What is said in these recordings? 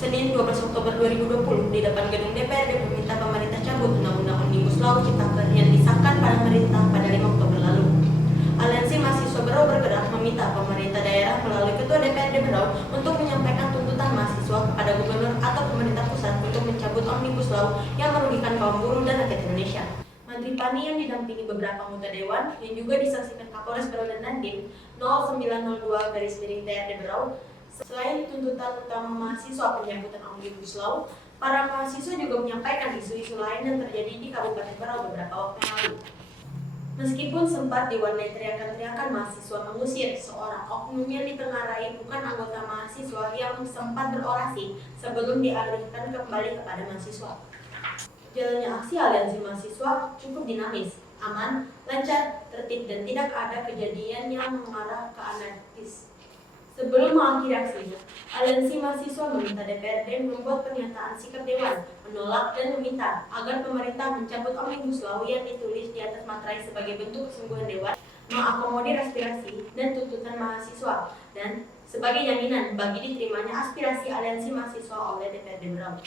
Senin 12 Oktober 2020 di depan gedung DPRD meminta pemerintah cabut Undang-Undang Omnibus Law Ciptaker yang disahkan pada pemerintah pada 5 Oktober lalu. Aliansi Mahasiswa Berau bergerak meminta pemerintah daerah melalui Ketua DPRD Berau untuk menyampaikan tuntutan mahasiswa kepada gubernur atau pemerintah pusat untuk mencabut Omnibus Law yang merugikan kaum buruh dan rakyat Indonesia. Menteri Pani yang didampingi beberapa anggota Dewan yang juga disaksikan Kapolres Berau dan Dandim 0902-TRD Berau. Selain tuntutan utama mahasiswa pencabutan Omnibus Law, para mahasiswa juga menyampaikan isu-isu lain yang terjadi di Kabupaten Berau beberapa waktu yang lalu. Meskipun sempat diwarnai teriakan-teriakan mahasiswa mengusir seorang oknum yang ditengarai bukan anggota mahasiswa yang sempat berorasi sebelum dialihkan kembali kepada mahasiswa. Jalannya aksi aliansi mahasiswa cukup dinamis, aman, lancar, tertib, dan tidak ada kejadian yang mengarah ke anarkis. Sebelum mengakhiri aksinya, aliansi mahasiswa meminta DPRD membuat pernyataan sikap Dewan, menolak dan meminta agar pemerintah mencabut Omnibus Law yang ditulis di atas materai sebagai bentuk kesungguhan Dewan mengakomodir aspirasi dan tuntutan mahasiswa dan sebagai jaminan bagi diterimanya aspirasi aliansi mahasiswa oleh DPRD Berau.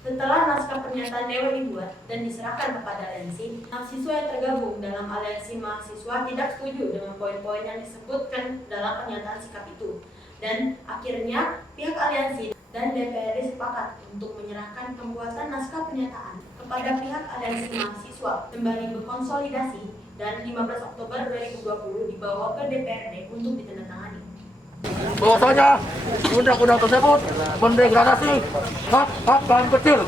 Setelah naskah pernyataan Dewan dibuat dan diserahkan kepada aliansi, mahasiswa yang tergabung dalam aliansi mahasiswa tidak setuju dengan poin-poin yang disebutkan dalam pernyataan sikap itu. Dan akhirnya pihak aliansi dan DPRD sepakat untuk menyerahkan pembuatan naskah pernyataan kepada pihak aliansi mahasiswa sembari berkonsolidasi dan 15 Oktober 2020 dibawa ke DPRD untuk ditandatangani. Bahwasanya undang-undang tersebut mendegradasi hak-hak kaum kecil.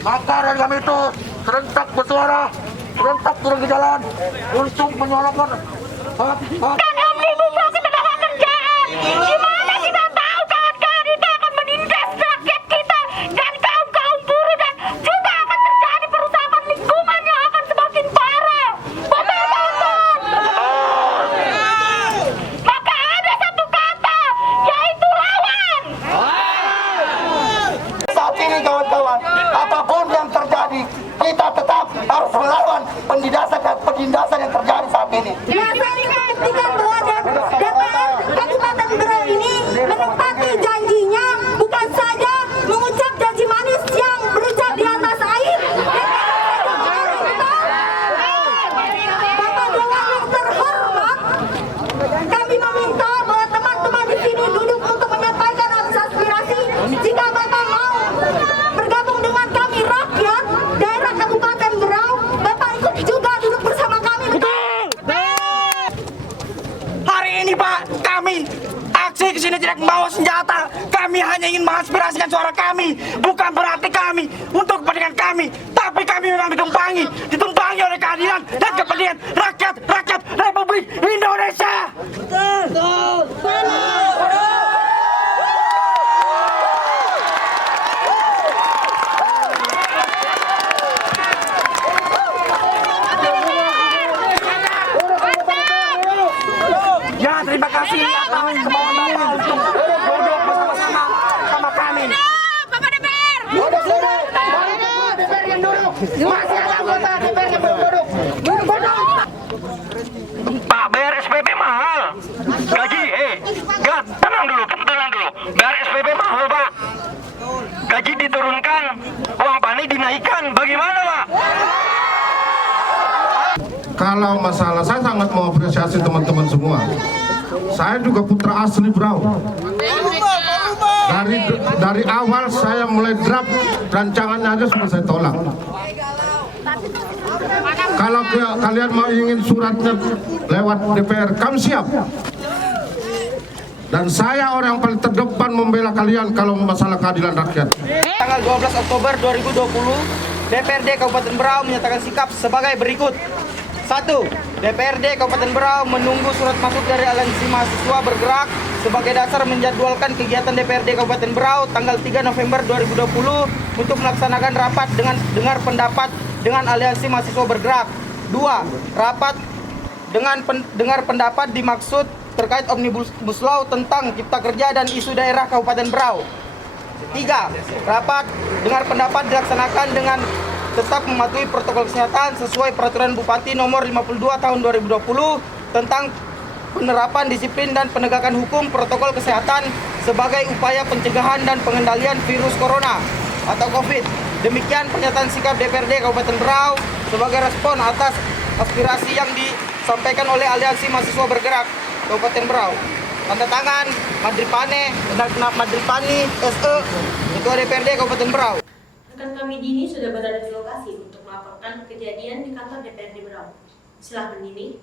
Maka dari kami itu serentak bersuara, serentak turun ke jalan untuk menyuarakan hak-hak. Omnibus Law ketenaga kerjaan. Gimana kita tahu kawan-kawan itu akan menindas rakyat kita dan kaum buruh dan juga akan terjadi perusakan lingkungan yang akan semakin parah. Betul. Maka ada satu kata yaitu lawan. Saat ini kawan-kawan, apapun yang terjadi, kita tetap harus melawan penindasan yang terjadi saat ini. Ya, saya pastikan bahwa DPR Kabupaten Berau ini menepati janjinya, bukan saja mengucap janji manis yang berucap di atas air. Bapak Dewan yang terhormat, kami meminta bahwa teman-teman di sini duduk untuk menyampaikan aspirasi. Jika Bapak mau bergabung dengan kami rakyat daerah Kabupaten Berau, Bapak ikut juga duduk bersama kami. Hari ini Pak, kami aksi kesini tidak membawa senjata. Kami hanya ingin mengaspirasikan suara kami. Bukan berarti kami untuk kepentingan kami, tapi kami memang ditumpangi oleh keadilan dan kepentingan rakyat Republik Indonesia. Ya, terima kasih atas kemauan Bapak untuk duduk bersama-sama sama kami. Bapak DPR. DPR yang duduk, masih ada anggota DPR yang belum duduk. Pak, bayar SPP mahal. Gaji, tenang dulu. Bayar SPP mahal, Pak. Gaji diturunkan, uang Pani dinaikkan. Bagaimana, Pak? Kalau masalah, saya sangat mengapresiasi teman-teman semua. Saya juga putra asli Berau. Dari awal saya mulai draft rancangannya aja sudah saya tolak. Kalau kalian mau ingin suratnya lewat DPR, kami siap. Dan saya orang yang paling terdepan membela kalian kalau masalah keadilan rakyat. Tanggal 12 Oktober 2020, DPRD Kabupaten Berau menyatakan sikap sebagai berikut. 1. DPRD Kabupaten Berau menunggu surat masuk dari aliansi mahasiswa bergerak sebagai dasar menjadwalkan kegiatan DPRD Kabupaten Berau tanggal 3 November 2020 untuk melaksanakan rapat dengan dengar pendapat dengan aliansi mahasiswa bergerak. 2. Rapat dengan dengar pendapat dimaksud terkait Omnibus Law tentang Cipta Kerja dan isu daerah Kabupaten Berau. 3. Rapat dengar pendapat dilaksanakan dengan tetap mematuhi protokol kesehatan sesuai peraturan Bupati nomor 52 tahun 2020 tentang penerapan disiplin dan penegakan hukum protokol kesehatan sebagai upaya pencegahan dan pengendalian virus corona atau COVID. Demikian pernyataan sikap DPRD Kabupaten Berau sebagai respon atas aspirasi yang disampaikan oleh Aliansi Mahasiswa Bergerak Kabupaten Berau. Tanda tangan Madripani SE, Ketua DPRD Kabupaten Berau. Rekan kami Dini sudah berada di lokasi untuk melaporkan kejadian di kantor DPRD Berau. Silahkan Dini.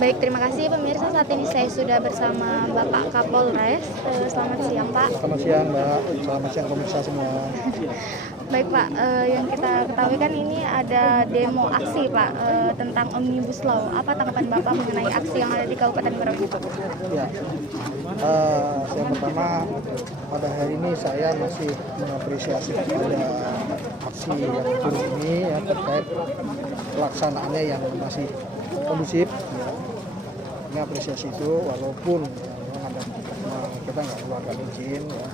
Baik, terima kasih pemirsa. Saat ini saya sudah bersama Bapak Kapolres. Selamat siang Pak. Selamat siang Mbak, selamat siang pemirsa semua. Baik Pak, yang kita ketahui kan ini ada demo aksi Pak tentang Omnibus Law. Apa tanggapan Bapak mengenai aksi yang ada di Kabupaten Berau ini? Ya, yang pertama pada hari ini saya masih mengapresiasi kepada aksi yang turun ini ya, terkait pelaksanaannya yang masih kondusif. Ya. Ini apresiasi itu walaupun ya, ada kita nggak keluarkan izin ya,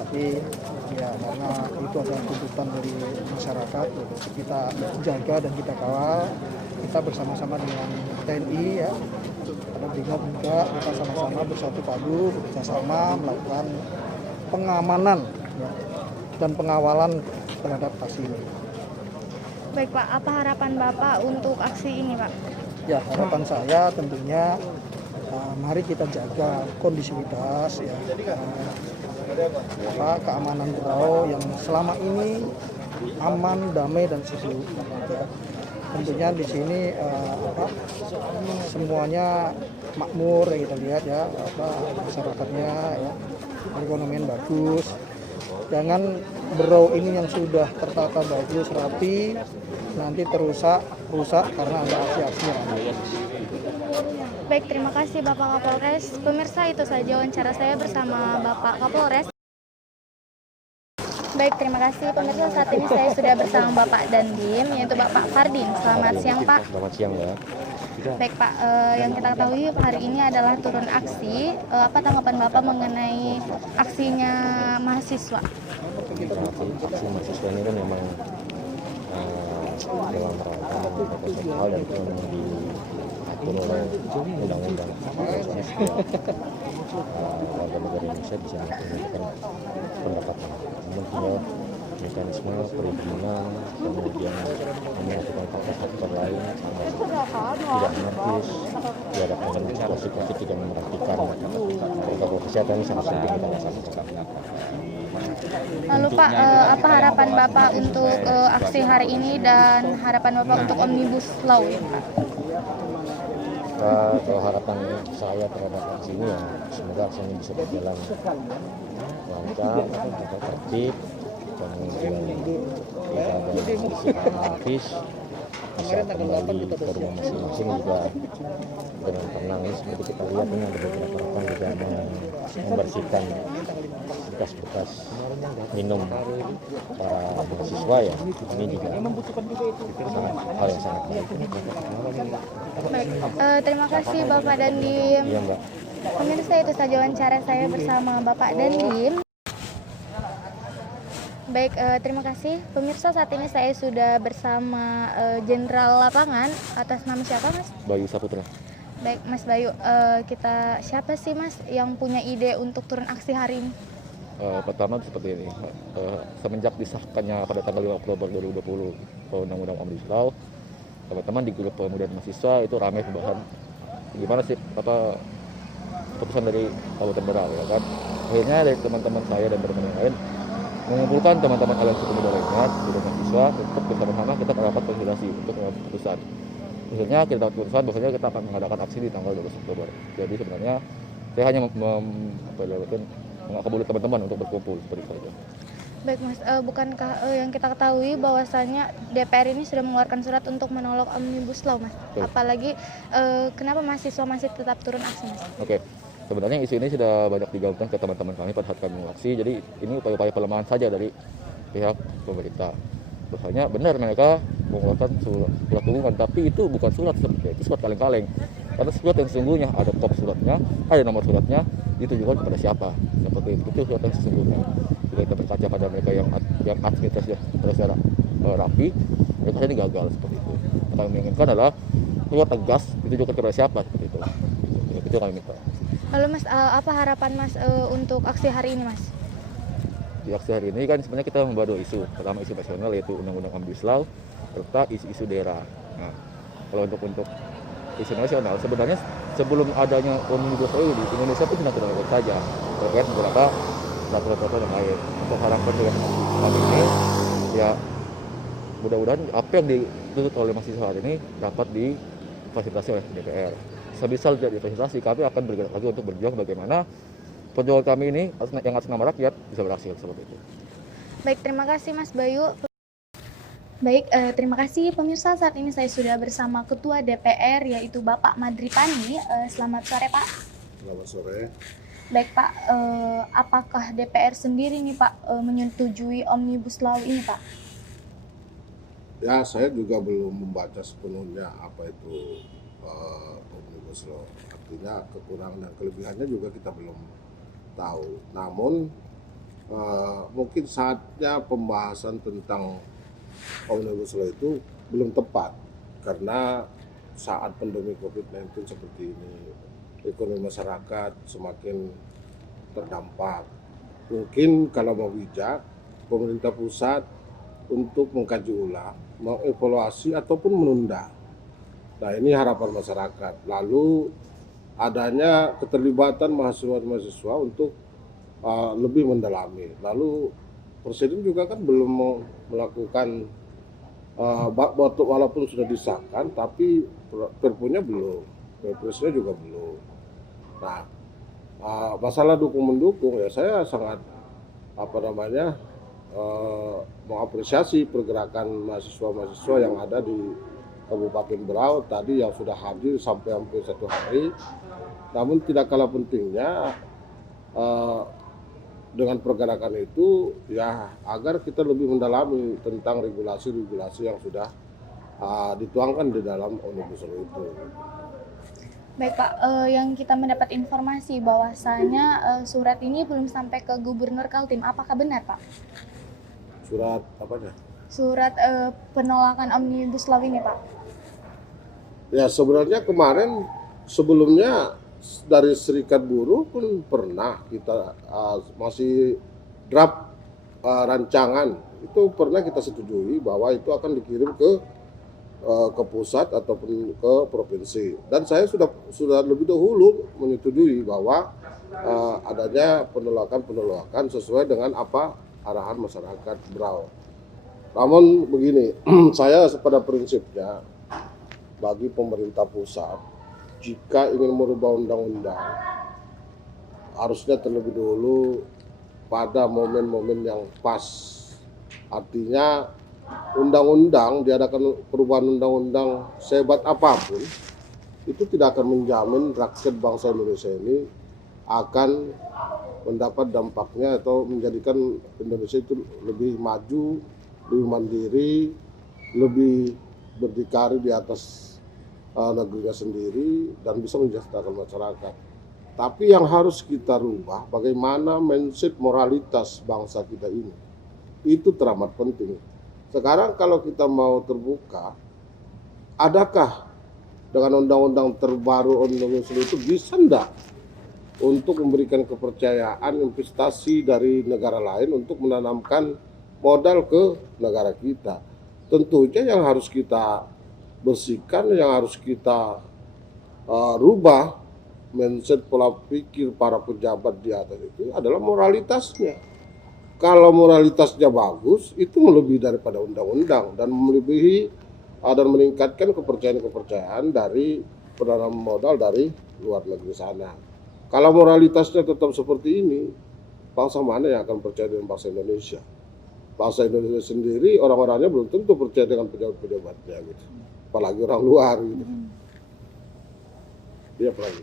tapi ya karena itu adalah tuntutan dari masyarakat, kita jaga dan kita kawal, kita bersama-sama dengan TNI ya, ada BRIMOB juga, kita sama-sama bersatu padu bekerjasama melakukan pengamanan ya, dan pengawalan terhadap aksi ini. Baik Pak, apa harapan Bapak untuk aksi ini Pak? Ya, harapan saya tentunya mari kita jaga kondisivitas ya, keamanan Berau yang selama ini aman, damai dan sejuk. Ya. Tentunya di sini semuanya makmur ya, kita lihat ya, masyarakatnya ya, perekonomian bagus. Jangan Berau ini yang sudah tertata bagus, rapi, nanti rusak karena ada aksi-aksi yang ada. Baik, terima kasih Bapak Kapolres. Pemirsa, itu saja wawancara saya bersama Bapak Kapolres. Baik, terima kasih pemirsa. Saat ini saya sudah bersama Bapak Dandim, yaitu Bapak Fardin. Selamat siang Pak. Selamat siang ya. Baik Pak, yang kita ketahui hari ini adalah turun aksi. Apa tanggapan Bapak mengenai aksinya mahasiswa? Aksi mahasiswa ini kan memang dalam rangka profesional dan itu memang diatur oleh undang-undang. Soalnya setiap warga negara Indonesia bisa menyampaikan pendapatnya. Namun tinggal mekanisme perizinan, kemudian melakukan faktor-faktor lain tidak anarkis, dihadapkan dengan situasi tidak memperhatikan protokol kesehatan sangat penting kita laksanakan. Lalu Pak, apa harapan Bapak untuk aksi hari ini dan harapan Bapak untuk Omnibus Law ya Pak? Kalau harapan saya terhadap aksi ini ya semoga aksi ini bisa berjalan lancar, tertib, kemudian kita dari sisi anarkis bisa kembali ke rumah masing-masing juga dengan tenang. Ini seperti kita lihat ini ada beberapa orang juga membersihkan bekas-bekas minum para mahasiswa ya, ini juga hal yang sangat baik. Baik, terima kasih Bapak Dandim. Iya Mbak. Pemirsa, itu saja wawancara saya bersama Bapak Dandim. Baik, terima kasih. Pemirsa, saat ini saya sudah bersama Jenderal Lapangan. Atas nama siapa Mas? Bayu Saputra. Baik Mas Bayu, kita siapa sih Mas yang punya ide untuk turun aksi hari ini? Pertama seperti ini, semenjak disahkannya pada tanggal 5 Oktober 2020 Undang-Undang Omnibus Law, teman-teman di grup pemuda dan mahasiswa itu ramai pembahasan gimana sih keputusan dari Kabupaten Berau ya kan. Akhirnya dari teman-teman saya dan teman-teman yang lain mengumpulkan teman-teman aliansi pemuda lainnya, pemuda mahasiswa untuk bersama-sama kita merapat konsultasi untuk mengambil keputusan. Akhirnya kita dapat keputusan bahwasanya kita akan mengadakan aksi di tanggal 12 Oktober. Jadi sebenarnya saya hanya mengakabuli teman-teman untuk berkumpul seperti itu saja. Baik Mas, bukankah yang kita ketahui bahwasannya DPR ini sudah mengeluarkan surat untuk menolak Omnibus Law Mas? Betul. Apalagi kenapa mahasiswa masih tetap turun aksi Mas? Oke. Sebenarnya isu ini sudah banyak digaungkan ke teman-teman kami pada saat kami aksi. Jadi ini upaya-upaya pelemahan saja dari pihak pemerintah. Bahwasanya benar mereka mengeluarkan surat dukungan, tapi itu bukan surat sebenarnya, itu surat kaleng-kaleng. Karena surat yang sesungguhnya ada top suratnya, ada nomor suratnya, ditujukan kepada siapa. Seperti itu surat yang sesungguhnya. Jika kita berkaca pada mereka yang administrasi secara rapi, mereka ini gagal seperti itu. Yang kami inginkan adalah surat tegas ditujukan kepada siapa seperti itu. Itu Itu kami minta. Lalu Mas, apa harapan Mas untuk aksi hari ini Mas? Di aksi hari ini kan sebenarnya kita membawa 2 isu. Pertama isu nasional yaitu Undang-Undang Omnibus Law, serta isu-isu daerah. Nah, kalau untuk isu nasional sebenarnya sebelum adanya Omnibus Law di Indonesia pun sudah baik saja terkait beberapa peraturan yang lain. Untuk harapan dengan kami ini ya mudah-mudahan apa yang dituntut oleh mahasiswa hari ini dapat difasilitasi oleh DPR. Sebisa tidak difasilitasi, kami akan bergerak lagi untuk berjuang bagaimana perjuangan kami ini yang atas nama rakyat bisa berhasil seperti itu. Baik, terima kasih Mas Bayu. Baik, terima kasih pemirsa. Saat ini saya sudah bersama Ketua DPR yaitu Bapak Madripani. Selamat sore Pak. Selamat sore. Baik Pak, apakah DPR sendiri nih Pak menyetujui Omnibus Law ini Pak? Ya, saya juga belum membaca sepenuhnya apa itu Omnibus Law. Artinya kekurangan dan kelebihannya juga kita belum tahu. Namun mungkin saatnya pembahasan tentang Omnibus Law itu belum tepat karena saat pandemi COVID-19 seperti ini ekonomi masyarakat semakin terdampak. Mungkin kalau mau bijak, pemerintah pusat untuk mengkaji ulang, mengevaluasi ataupun menunda. Nah, ini harapan masyarakat. Lalu adanya keterlibatan mahasiswa-mahasiswa untuk lebih mendalami. Lalu Presiden juga kan belum melakukan walaupun sudah disahkan, tapi perpunya belum, perpresnya juga belum. Nah, masalah dukung-mendukung ya saya sangat mengapresiasi pergerakan mahasiswa-mahasiswa yang ada di Kabupaten Berau tadi yang sudah hadir sampai hampir 1 hari. Namun tidak kalah pentingnya dengan pergerakan itu ya agar kita lebih mendalami tentang regulasi-regulasi yang sudah dituangkan di dalam Omnibus Law itu. Baik Pak, yang kita mendapat informasi bahwasanya surat ini belum sampai ke Gubernur Kaltim. Apakah benar Pak? Surat apanya? Surat penolakan Omnibus Law ini Pak. Ya sebenarnya kemarin sebelumnya dari Serikat Buruh pun pernah kita masih draft rancangan itu pernah kita setujui bahwa itu akan dikirim ke pusat ataupun ke provinsi, dan saya sudah lebih dahulu menyetujui bahwa adanya penolakan sesuai dengan apa arahan masyarakat Berau. Namun begini, saya pada prinsipnya bagi pemerintah pusat jika ingin merubah undang-undang harusnya terlebih dahulu pada momen-momen yang pas. Artinya undang-undang, diadakan perubahan undang-undang sehebat apapun itu tidak akan menjamin rakyat bangsa Indonesia ini akan mendapat dampaknya atau menjadikan Indonesia itu lebih maju, lebih mandiri, lebih berdikari di atas negerinya sendiri dan bisa mensejahterakan masyarakat. Tapi yang harus kita rubah bagaimana mindset moralitas bangsa kita ini. Itu teramat penting. Sekarang kalau kita mau terbuka, adakah dengan undang-undang terbaru Omnibus Law itu bisa enggak untuk memberikan kepercayaan investasi dari negara lain untuk menanamkan modal ke negara kita? Tentunya yang harus kita bersihkan, yang harus kita rubah mindset pola pikir para pejabat di atas itu adalah moralitasnya. Kalau moralitasnya bagus, itu melebihi daripada undang-undang dan melebihi dan meningkatkan kepercayaan dari penanam modal dari luar negeri sana. Kalau moralitasnya tetap seperti ini, bangsa mana yang akan percaya dengan bangsa Indonesia? Bangsa Indonesia sendiri orang-orangnya belum tentu percaya dengan pejabat-pejabatnya gitu. Apalagi orang luar gitu. Iya, apalagi.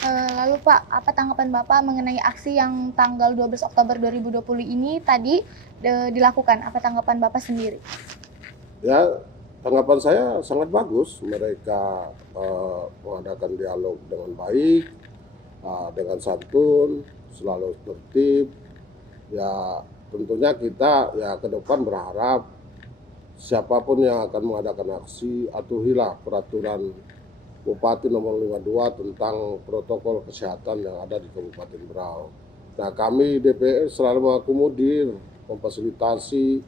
Lalu Pak, apa tanggapan Bapak mengenai aksi yang tanggal 12 Oktober 2020 ini tadi dilakukan? Apa tanggapan Bapak sendiri? Ya, tanggapan saya sangat bagus. Mereka mengadakan dialog dengan baik, dengan santun, selalu tertib. Ya, tentunya kita ya ke depan berharap siapapun yang akan mengadakan aksi, atuhilah peraturan Bupati nomor 52 tentang protokol kesehatan yang ada di Kabupaten Berau. Nah, kami DPR selalu mengakomodir, memfasilitasi,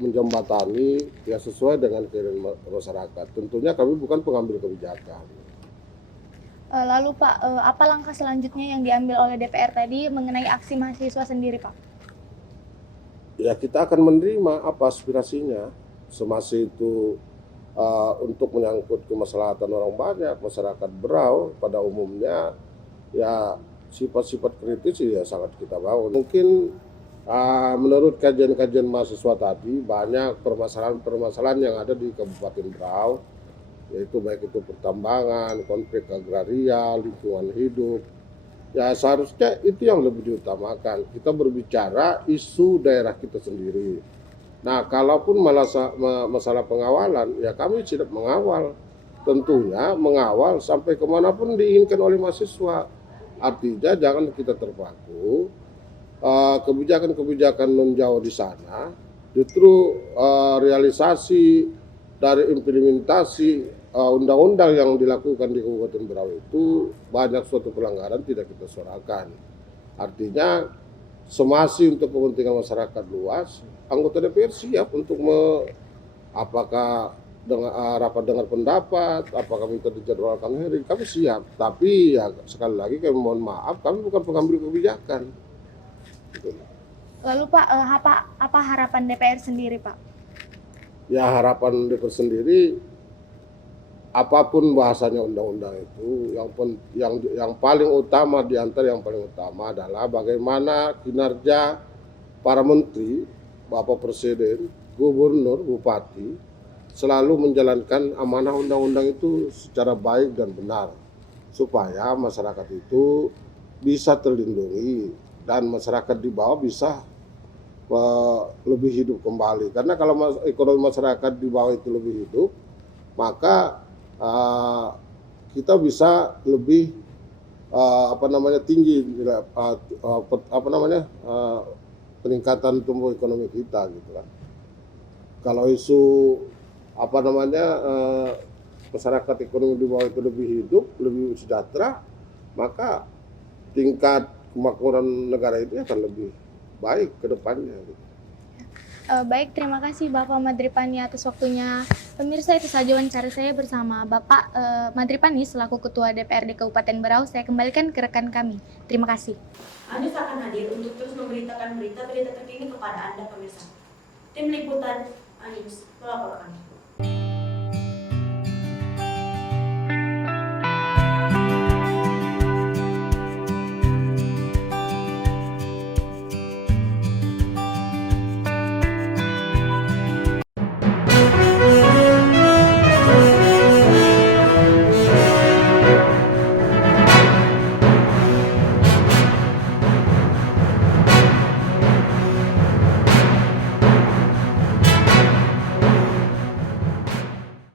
menjembatani ya sesuai dengan keinginan masyarakat. Tentunya kami bukan pengambil kebijakan. Lalu Pak, apa langkah selanjutnya yang diambil oleh DPR tadi mengenai aksi mahasiswa sendiri Pak? Ya, kita akan menerima apa aspirasinya, semasa itu untuk menyangkut kemaslahatan orang banyak, masyarakat Berau pada umumnya, ya sifat-sifat kritis ya sangat kita bawa. Mungkin menurut kajian-kajian mahasiswa tadi, banyak permasalahan-permasalahan yang ada di Kabupaten Berau, yaitu baik itu pertambangan, konflik agraria, lingkungan hidup. Ya seharusnya itu yang lebih diutamakan. Kita berbicara isu daerah kita sendiri. Nah, kalaupun masalah pengawalan, ya kami siap mengawal. Tentunya mengawal sampai kemanapun diinginkan oleh mahasiswa. Artinya jangan kita terpaku kebijakan-kebijakan non-Jawa di sana. Justru realisasi dari implementasi undang-undang yang dilakukan di Kabupaten Berau itu banyak suatu pelanggaran tidak kita suarakan. Artinya semasi untuk kepentingan masyarakat luas, anggota DPR siap untuk apakah rapat dengar pendapat, apakah minta dijadwalkan hearing, kami siap. Tapi ya sekali lagi kami mohon maaf, kami bukan pengambil kebijakan. Gitu. Lalu Pak, apa harapan DPR sendiri Pak? Ya harapan DPR sendiri, apapun bahasanya undang-undang itu, yang paling utama di antara yang paling utama adalah bagaimana kinerja para menteri, Bapak Presiden, Gubernur, Bupati selalu menjalankan amanah undang-undang itu secara baik dan benar supaya masyarakat itu bisa terlindungi dan masyarakat di bawah bisa lebih hidup kembali. Karena kalau ekonomi masyarakat di bawah itu lebih hidup, maka kita bisa lebih tinggi peningkatan tumbuh ekonomi kita gitu kan. Kalau isu masyarakat ekonomi di bawah itu lebih hidup, lebih sejahtera, maka tingkat kemakmuran negara itu akan lebih baik ke depannya gitu. Baik, terima kasih Bapak Madripani atas waktunya. Pemirsa, itu saja wawancara saya bersama Bapak Madripani selaku Ketua DPRD Kabupaten Berau. Saya kembalikan ke rekan kami. Terima kasih. Anus akan hadir untuk terus memberitakan berita-berita terkini kepada Anda pemirsa. Tim Liputan Anus melaporkan.